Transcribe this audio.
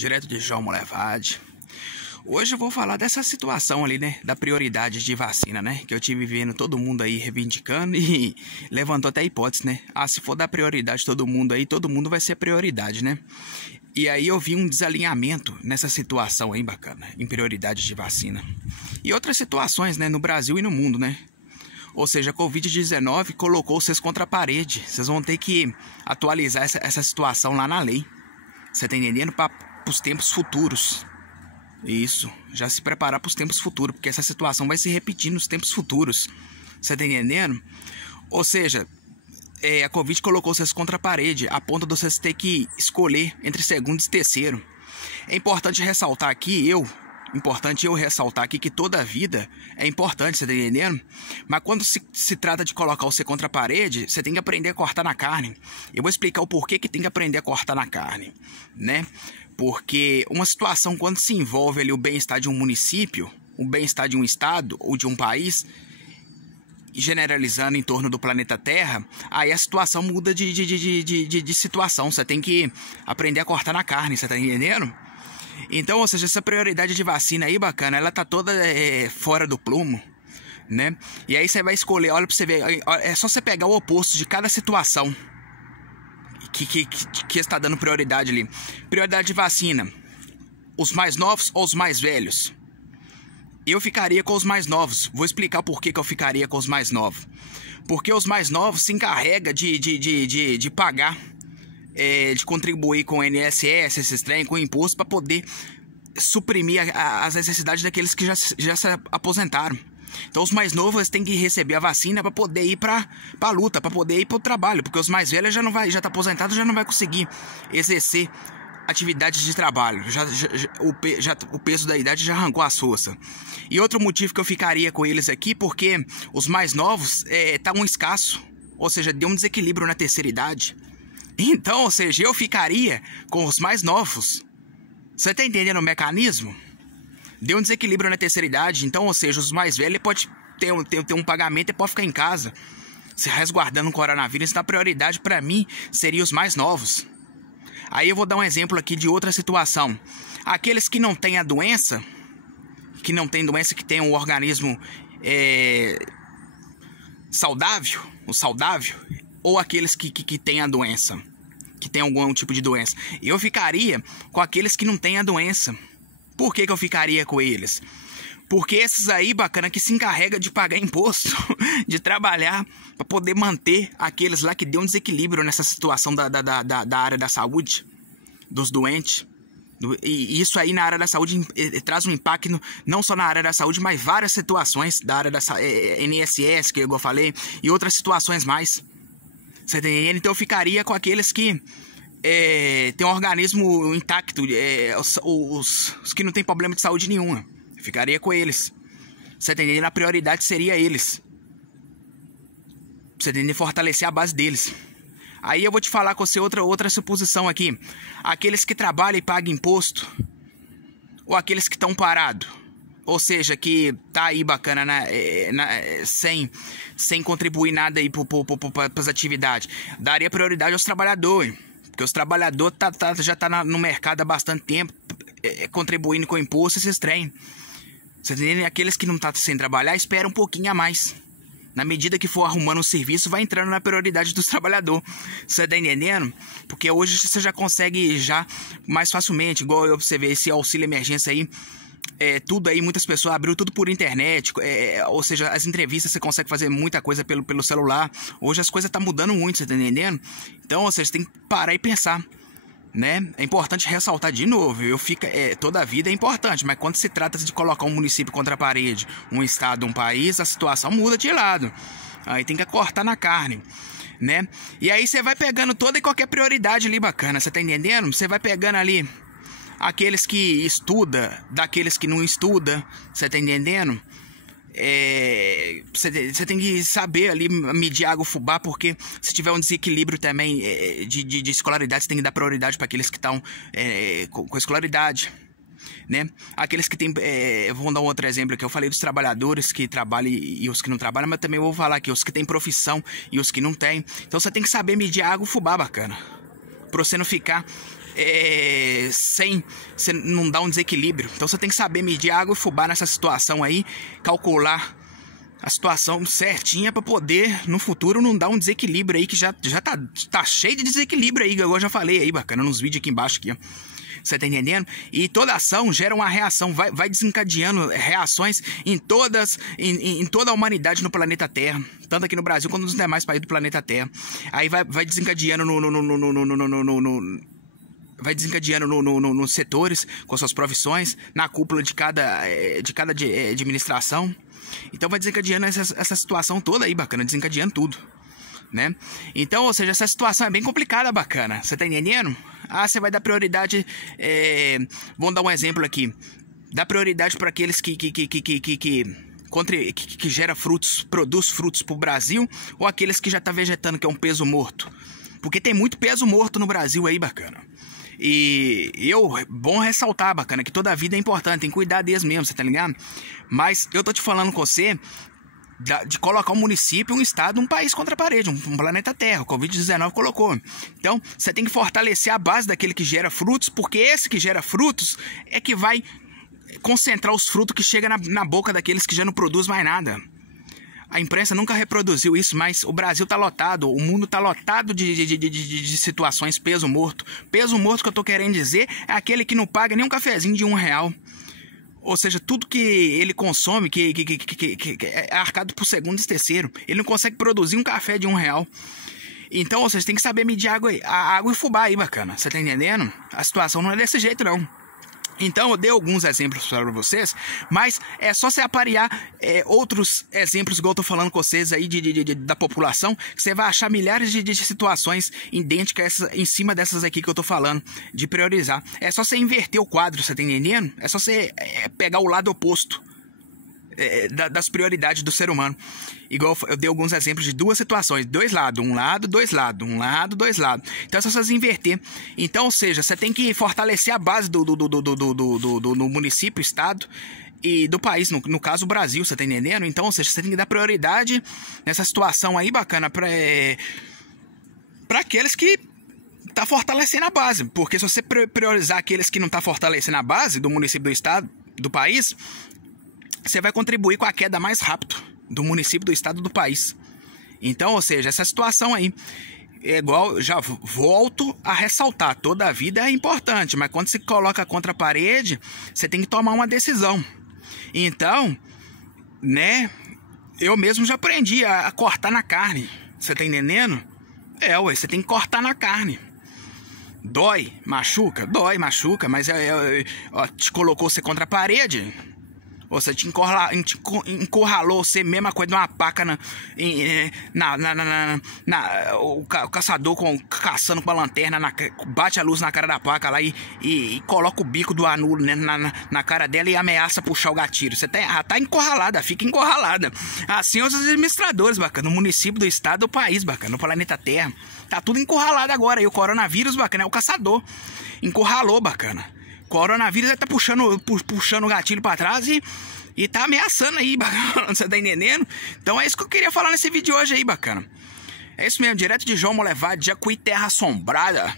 Direto de João Molevade. Hoje eu vou falar dessa situação ali, né? Da prioridade de vacina, né? Que eu tive vendo todo mundo aí reivindicando e levantou até a hipótese, né? Ah, se for dar prioridade todo mundo aí, todo mundo vai ser prioridade, né? E aí eu vi um desalinhamento nessa situação aí, bacana, em prioridade de vacina. E outras situações, né? No Brasil e no mundo, né? Ou seja, a Covid-19 colocou vocês contra a parede. Vocês vão ter que atualizar essa situação lá na lei. Você tá entendendo? Para os tempos futuros. Isso, já se preparar para os tempos futuros, porque essa situação vai se repetir nos tempos futuros. Você tá entendendo? Ou seja, a Covid colocou vocês contra a parede, a ponto de vocês ter que escolher entre segundo e terceiro. É importante ressaltar aqui, importante eu ressaltar aqui que toda a vida é importante, você tá entendendo? Mas quando se trata de colocar você contra a parede, você tem que aprender a cortar na carne. Eu vou explicar o porquê que tem que aprender a cortar na carne, né? Porque uma situação, quando se envolve ali o bem-estar de um município, o bem-estar de um estado ou de um país, generalizando em torno do planeta Terra, aí a situação muda de situação. Você tem que aprender a cortar na carne, você tá entendendo? Então, ou seja, essa prioridade de vacina aí, bacana, ela tá toda fora do plumo, né? E aí você vai escolher, olha pra você ver, é só você pegar o oposto de cada situação que está dando prioridade ali. Prioridade de vacina, os mais novos ou os mais velhos? Eu ficaria com os mais novos. Vou explicar por que eu ficaria com os mais novos. Porque os mais novos se encarregam de pagar, de contribuir com o INSS, esses trem, com o imposto, para poder suprimir as necessidades daqueles que já se aposentaram. Então os mais novos têm que receber a vacina para poder ir para a luta, para poder ir para o trabalho, porque os mais velhos já tá aposentado, já não vai conseguir exercer atividades de trabalho, o peso da idade já arrancou as forças. E outro motivo que eu ficaria com eles aqui, porque os mais novos tá um escasso, ou seja, deu um desequilíbrio na terceira idade. Então, ou seja, eu ficaria com os mais novos. Você tá entendendo o mecanismo? Deu um desequilíbrio na terceira idade, então, ou seja, os mais velhos pode ter um pagamento e pode ficar em casa, se resguardando o coronavírus. Então a prioridade para mim seria os mais novos. Aí eu vou dar um exemplo aqui de outra situação. Aqueles que não têm a doença, que tem um organismo saudável, ou aqueles que têm a doença, que tem algum tipo de doença. Eu ficaria com aqueles que não têm a doença. Por que eu ficaria com eles? Porque esses aí, bacana, que se encarrega de pagar imposto, de trabalhar, para poder manter aqueles lá que deu um desequilíbrio nessa situação da área da saúde, dos doentes. E isso aí na área da saúde traz um impacto não só na área da saúde, mas várias situações da área da INSS, que eu falei, e outras situações mais. Você entende? Então eu ficaria com aqueles que tem um organismo intacto, os que não tem problema de saúde nenhuma. Ficaria com eles. Você tá entendendo? A prioridade seria eles. Você tem que fortalecer a base deles. Aí eu vou te falar com você outra suposição aqui. Aqueles que trabalham e pagam imposto, ou aqueles que estão parados, ou seja, que tá aí bacana sem contribuir nada aí para as atividades. Daria prioridade aos trabalhadores. Porque os trabalhadores já tá no mercado há bastante tempo, contribuindo com imposto, esses trem. Você tá entendendo? Aqueles que não tá sem trabalhar, espera um pouquinho a mais. Na medida que for arrumando um serviço, vai entrando na prioridade dos trabalhadores. Você tá entendendo? Porque hoje você já consegue já mais facilmente, igual eu observei esse auxílio emergência aí. Tudo aí, muitas pessoas abriu tudo por internet, ou seja, as entrevistas você consegue fazer muita coisa pelo celular. Hoje as coisas tá mudando muito, você tá entendendo? Então, ou seja, você tem que parar e pensar, né? É importante ressaltar de novo, toda a vida é importante, mas quando se trata de colocar um município contra a parede, um estado, um país, a situação muda de lado. Aí tem que cortar na carne, né? E aí você vai pegando toda e qualquer prioridade ali bacana, você tá entendendo? Você vai pegando ali aqueles que estudam, daqueles que não estudam, você tá entendendo? Você tem que saber ali medir água fubá, porque se tiver um desequilíbrio também de escolaridade, você tem que dar prioridade para aqueles que estão com escolaridade, né? Aqueles que tem, vou dar um outro exemplo aqui. Eu falei dos trabalhadores que trabalham e os que não trabalham, mas também vou falar aqui os que têm profissão e os que não têm. Então você tem que saber medir água fubá, bacana, para você não ficar sem você não dar um desequilíbrio. Então você tem que saber medir água e fubá nessa situação aí, calcular a situação certinha para poder no futuro não dar um desequilíbrio aí, que já tá cheio de desequilíbrio aí, igual eu já falei aí, bacana, nos vídeos aqui embaixo aqui, ó. Você tá entendendo? E toda ação gera uma reação, vai desencadeando reações em toda a humanidade no planeta Terra, tanto aqui no Brasil quanto nos demais países do planeta Terra. Aí vai desencadeando vai desencadeando nos setores, com suas profissões, na cúpula de cada administração. Então vai desencadeando essa situação toda aí, bacana, desencadeando tudo, né? Então, ou seja, essa situação é bem complicada, bacana. Você tá entendendo? Ah, você vai dar prioridade, vamos dar um exemplo aqui. Dá prioridade para aqueles que gera frutos, produz frutos pro Brasil, ou aqueles que já tá vegetando, que é um peso morto. Porque tem muito peso morto no Brasil aí, bacana. E bom ressaltar, bacana, que toda a vida é importante, tem que cuidar deles mesmo, você tá ligado? Mas eu tô te falando com você de colocar um município, um estado, um país contra a parede, um planeta Terra. O Covid-19 colocou. Então, você tem que fortalecer a base daquele que gera frutos, porque esse que gera frutos é que vai concentrar os frutos que chegam na boca daqueles que já não produzem mais nada. A imprensa nunca reproduziu isso, mas o Brasil tá lotado, o mundo tá lotado de situações peso morto. Peso morto que eu tô querendo dizer é aquele que não paga nem um cafezinho de R$1. Ou seja, tudo que ele consome, que é arcado por segundo e terceiro. Ele não consegue produzir um café de R$1. Então, vocês têm que saber medir a água e fubá aí, bacana. Você tá entendendo? A situação não é desse jeito, não. Então eu dei alguns exemplos para vocês, mas é só você aparear outros exemplos, igual eu tô falando com vocês aí da população, que você vai achar milhares de situações idênticas em cima dessas aqui que eu tô falando, de priorizar. É só você inverter o quadro, você tá entendendo? É só você pegar o lado oposto das prioridades do ser humano. Igual eu dei alguns exemplos de duas situações, dois lados, um lado, dois lados, um lado, dois lados. Então é só você inverter. Então, ou seja, você tem que fortalecer a base do município, estado e do país, no caso o Brasil, você tá entendendo? Então, ou seja, você tem que dar prioridade nessa situação aí, bacana, para aqueles que tá fortalecendo a base. Porque se você priorizar aqueles que não tá fortalecendo a base do município, do estado, do país, você vai contribuir com a queda mais rápido do município, do estado, do país. Então, ou seja, essa situação aí é igual, já volto a ressaltar, toda a vida é importante, mas quando se coloca contra a parede, você tem que tomar uma decisão. Então, né, eu mesmo já aprendi a cortar na carne, você tá entendendo? Você tem que cortar na carne. Dói, machuca? Dói, machuca, mas te colocou você contra a parede. Você te encurralou, você mesma coisa de uma paca o caçador caçando com a lanterna, bate a luz na cara da paca lá e coloca o bico do anulo, né, na cara dela e ameaça puxar o gatilho. Você tá encurralada, fica encurralada. Assim os administradores, bacana, no município, do estado, do país, bacana, no planeta Terra. Tá tudo encurralado agora. E o coronavírus, bacana, é o caçador. Encurralou, bacana. Coronavírus tá puxando o gatilho pra trás e tá ameaçando aí, bacana. Você tá entendendo? Então é isso que eu queria falar nesse vídeo hoje aí, bacana. É isso mesmo, direto de João Molevade, Jacuí, Terra Assombrada.